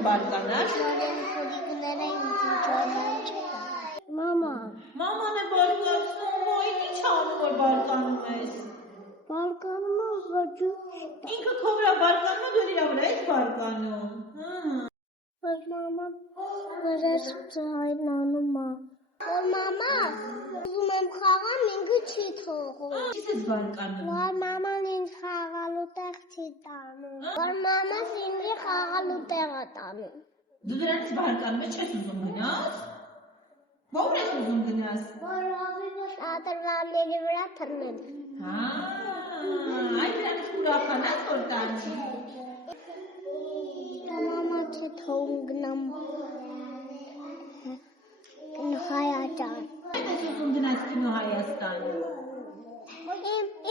կբարկանաս։ Մաման է բարկացնում, ինչ անում որ բարկանում ես։ Բարկանում եմ հաջուկ։ Ինքը քո վրա բարկանում է, դու իրա վրա ես բարկանում։ Բայց մաման վրես ծայրանում է։ Որ մամա, ուզում եմ խաղամ, ինքը չի թողում։ Ինչ ես բարկանում։ Որ մաման ինձ խաղալու տեղ չի տանում։ Որ մաման ինձ խաղալու տեղ է տանում։ Դու դրանից բարկանում ես, չես ուզում գնաս։ Ո՞ր ես ուզում գնաս։ Որ շատրվանների վրա թռնել։ Այդ դրանից ուրախանաս որ տանցի։ Մամա չէ թողում գնամ Հայաստան։ Ես ուզում գնաս կինո Հայաստան։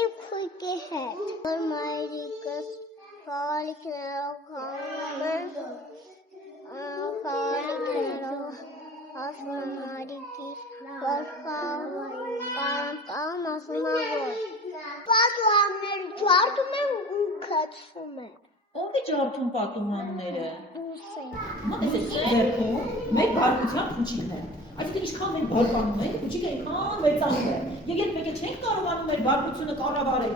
Իմ քույկի հետ։ Որ մայրիկս խաղալիքներով խաղում են, խաղալիքներով ասում մայրիկիս, որ խաղան ասում որ պատուհաններ ջարդում են ու քացում են։ Ո՞վ է ջարդում պատուհանները։ Ուսեն։ Մոտես է դերքում մեր բարկության փուչիկն է։ Այսինքն ինչքան մենք բարկանում ենք, փուչիկը այնքան մեծանում է։ Եվ երբ մեկ չենք կարողանում մեր բարկությունը կառավարել,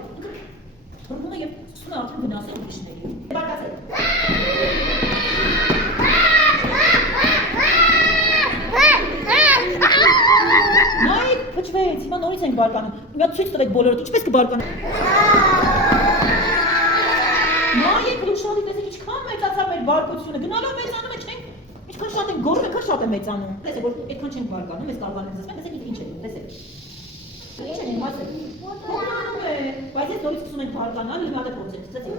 թռնում է եւ սկսում է արդեն վնասել ուրիշներին։ Բարկացեք։ Նայեք, փչվեց, հիմա նորից ենք բարկանում։ Հիմա ցույց տվեք բոլորդ, ինչպես կբարկանան։ Նայեք, լուշալի տեսեք, ինչքան մեծացավ մեր բարկությունը, գնալով մեծանում է, չենք, ինչքան շատ ենք գոռում, այնքան շատ է մեծանում։ Տեսեք, որ այդքան չենք բարկանում, ես կարող եմ զսպել, տեսեք ինչ է, տեսեք։ Ինչ է, մասը։ Փոխանում է, բայց ես նորից սկսում ենք բարկանալ, հիմա դե փոխեցեք, տեսեք։